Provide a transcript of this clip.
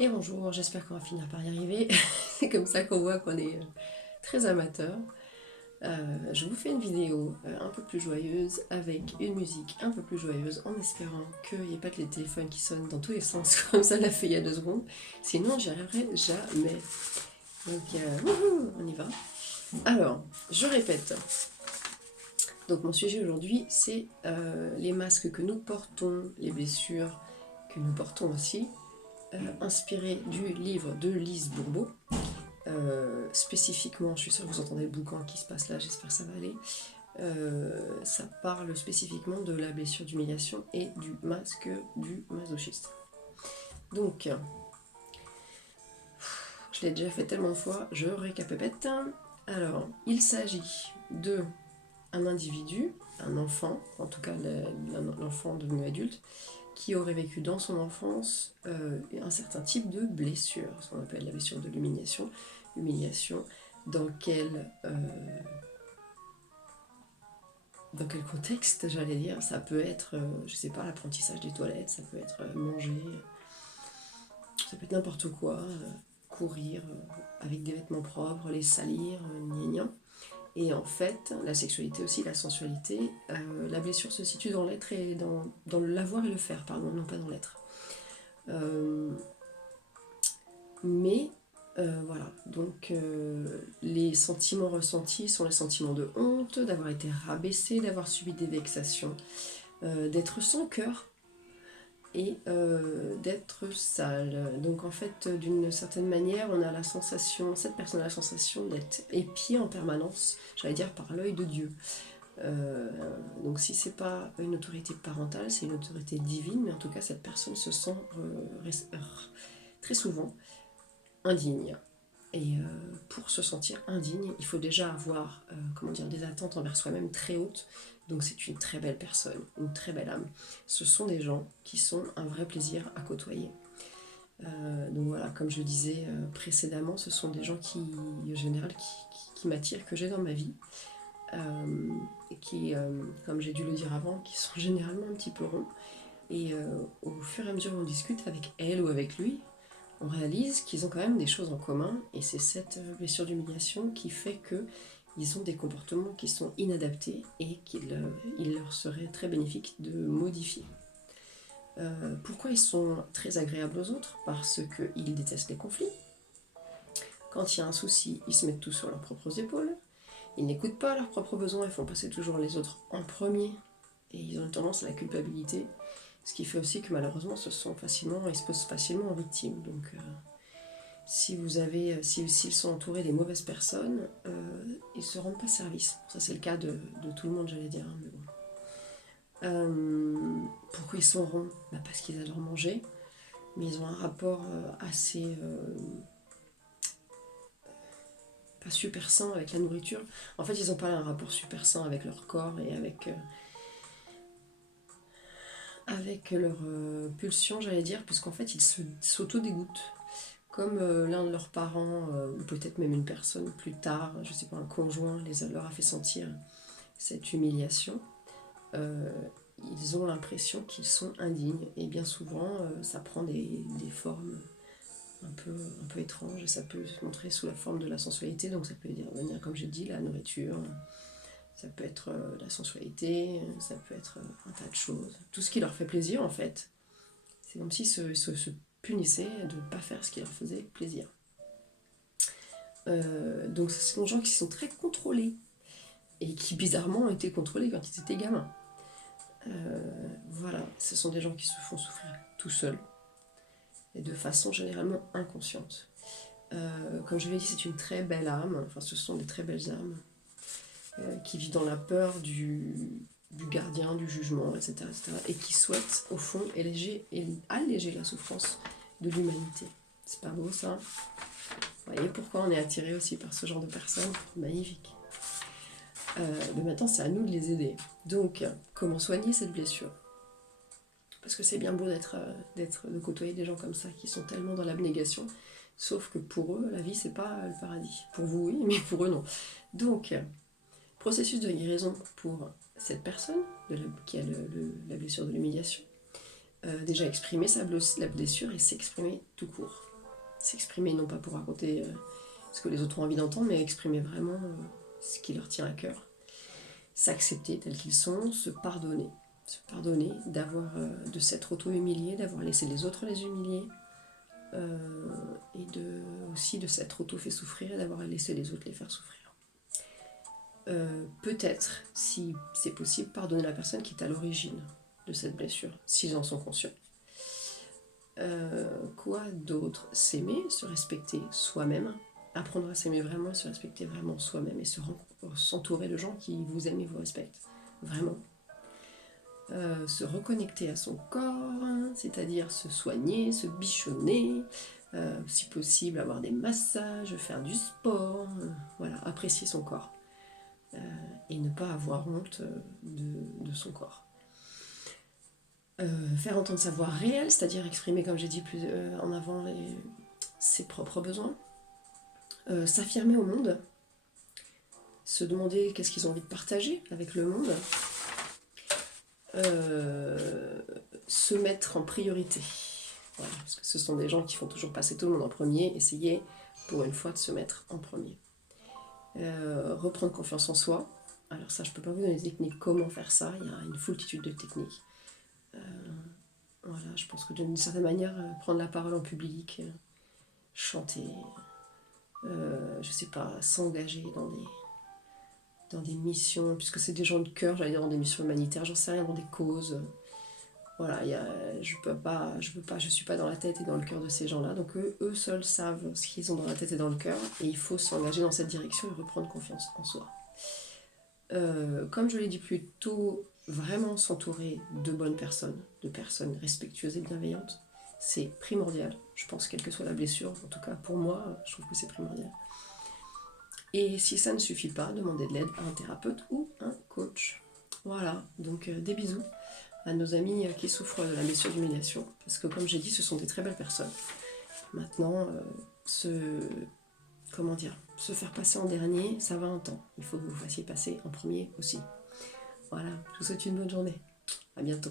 Et bonjour, j'espère qu'on va finir par y arriver. C'est comme ça qu'on voit qu'on est très amateur. Je vous fais une vidéo un peu plus joyeuse avec une musique un peu plus joyeuse en espérant qu'il n'y ait pas que les téléphones qui sonnent dans tous les sens comme ça l'a fait il y a 2 secondes. Sinon, j'y arriverai jamais. Donc, wouhou, on y va. Alors, je répète. Donc, mon sujet aujourd'hui, c'est les masques que nous portons, les blessures que nous portons aussi, inspiré du livre de Lise Bourbeau. Spécifiquement, je suis sûre que vous entendez le boucan qui se passe là, j'espère que ça va aller. Ça parle spécifiquement de la blessure d'humiliation et du masque du masochiste. Donc, je l'ai déjà fait tellement de fois, je récapépète. Alors, il s'agit de un individu, un enfant, en tout cas l'enfant devenu adulte, qui aurait vécu dans son enfance un certain type de blessure, ce qu'on appelle la blessure de l'humiliation, dans quel contexte, j'allais dire. Ça peut être, je sais pas, l'apprentissage des toilettes, ça peut être manger, ça peut être n'importe quoi, courir avec des vêtements propres, les salir, gna gna. Et en fait, la sexualité aussi, la sensualité, la blessure se situe dans l'être et dans le l'avoir et le faire, pardon, non pas dans l'être. Mais voilà, donc les sentiments ressentis sont les sentiments de honte, d'avoir été rabaissé, d'avoir subi des vexations, d'être sans cœur et d'être sale. Donc en fait, d'une certaine manière, on a la sensation, cette personne a la sensation d'être épiée en permanence, j'allais dire par l'œil de Dieu. Donc si c'est pas une autorité parentale, c'est une autorité divine, mais en tout cas cette personne se sent très souvent indigne. Et pour se sentir indigne, il faut déjà avoir des attentes envers soi-même très hautes. Donc c'est une très belle personne, une très belle âme. Ce sont des gens qui sont un vrai plaisir à côtoyer. Donc voilà, comme je disais précédemment, ce sont des gens qui, en général, qui m'attirent, que j'ai dans ma vie. Et qui, comme j'ai dû le dire avant, qui sont généralement un petit peu ronds. Et au fur et à mesure où on discute avec elle ou avec lui, on réalise qu'ils ont quand même des choses en commun, et c'est cette blessure d'humiliation qui fait qu'ils ont des comportements qui sont inadaptés et qu'il leur serait très bénéfique de modifier. Pourquoi ils sont très agréables aux autres? Parce qu'ils détestent les conflits. Quand il y a un souci, ils se mettent tous sur leurs propres épaules. Ils n'écoutent pas leurs propres besoins, ils font passer toujours les autres en premier. Et ils ont une tendance à la culpabilité. Ce qui fait aussi que malheureusement, ils se posent facilement en victime. Donc, s'ils sont entourés des mauvaises personnes, ils ne se rendent pas service. Ça, c'est le cas de tout le monde, j'allais dire. Mais bon. Pourquoi ils sont ronds? Parce qu'ils adorent manger, mais ils ont un rapport assez pas super sain avec la nourriture. En fait, ils n'ont pas un rapport super sain avec leur corps et avec leur pulsion, j'allais dire, puisqu'en fait, ils s'auto-dégoûtent. Comme l'un de leurs parents, ou peut-être même une personne plus tard, je sais pas, un conjoint, leur a fait sentir cette humiliation, euh, ils ont l'impression qu'ils sont indignes. Et bien souvent, ça prend des formes un peu étranges, et ça peut se montrer sous la forme de la sensualité. Donc ça peut venir, comme j'ai dit, la nourriture, ça peut être la sensualité, ça peut être un tas de choses. Tout ce qui leur fait plaisir, en fait. C'est comme s'ils se punissaient de ne pas faire ce qui leur faisait plaisir. Donc ce sont des gens qui sont très contrôlés et qui bizarrement ont été contrôlés quand ils étaient gamins. Voilà, ce sont des gens qui se font souffrir tout seuls et de façon généralement inconsciente. Comme je l'ai dit, c'est une très belle âme, enfin ce sont des très belles âmes qui vivent dans la peur du gardien, du jugement, etc., etc. Et qui souhaitent au fond alléger la souffrance de l'humanité. C'est pas beau ça? Vous voyez pourquoi on est attiré aussi par ce genre de personnes? Magnifique. Mais maintenant, c'est à nous de les aider. Donc, comment soigner cette blessure? Parce que c'est bien beau de côtoyer des gens comme ça qui sont tellement dans l'abnégation, sauf que pour eux, la vie, c'est pas le paradis. Pour vous, oui, mais pour eux, non. Donc, processus de guérison pour cette personne qui a la blessure de l'humiliation. Déjà exprimer la blessure et s'exprimer tout court. S'exprimer non pas pour raconter ce que les autres ont envie d'entendre, mais exprimer vraiment ce qui leur tient à cœur. S'accepter tels qu'ils sont, se pardonner d'avoir, de s'être auto-humilié, d'avoir laissé les autres les humilier, et aussi de s'être auto-fait souffrir et d'avoir laissé les autres les faire souffrir. Peut-être, si c'est possible, pardonner la personne qui est à l'origine de cette blessure, s'ils en sont conscients. Quoi d'autre? S'aimer, se respecter soi-même, apprendre à s'aimer vraiment, se respecter vraiment soi-même et s'entourer de gens qui vous aiment et vous respectent, vraiment. Se reconnecter à son corps, c'est-à-dire se soigner, se bichonner, si possible avoir des massages, faire du sport, voilà, apprécier son corps et ne pas avoir honte de son corps. Faire entendre sa voix réelle, c'est-à-dire exprimer, comme j'ai dit plus en avant, ses propres besoins. S'affirmer au monde, se demander qu'est-ce qu'ils ont envie de partager avec le monde. Se mettre en priorité. Voilà, parce que ce sont des gens qui font toujours passer tout le monde en premier. Essayez pour une fois de se mettre en premier. Reprendre confiance en soi. Alors ça, je ne peux pas vous donner des techniques comment faire ça. Il y a une foultitude de techniques. Voilà, je pense que d'une certaine manière, prendre la parole en public, chanter, je sais pas, s'engager dans des missions, puisque c'est des gens de cœur, j'allais dire dans des missions humanitaires, j'en sais rien, dans des causes. Voilà, je suis pas dans la tête et dans le cœur de ces gens-là, donc eux seuls savent ce qu'ils ont dans la tête et dans le cœur, et il faut s'engager dans cette direction et reprendre confiance en soi. Comme je l'ai dit plus tôt, vraiment s'entourer de bonnes personnes, de personnes respectueuses et bienveillantes, c'est primordial. Je pense, quelle que soit la blessure, en tout cas pour moi, je trouve que c'est primordial. Et si ça ne suffit pas, demander de l'aide à un thérapeute ou un coach. Voilà, donc des bisous à nos amis qui souffrent de la blessure d'humiliation, parce que comme j'ai dit, ce sont des très belles personnes. Maintenant, se faire passer en dernier, ça va un temps. Il faut que vous fassiez passer en premier aussi. Voilà, je vous souhaite une bonne journée. À bientôt.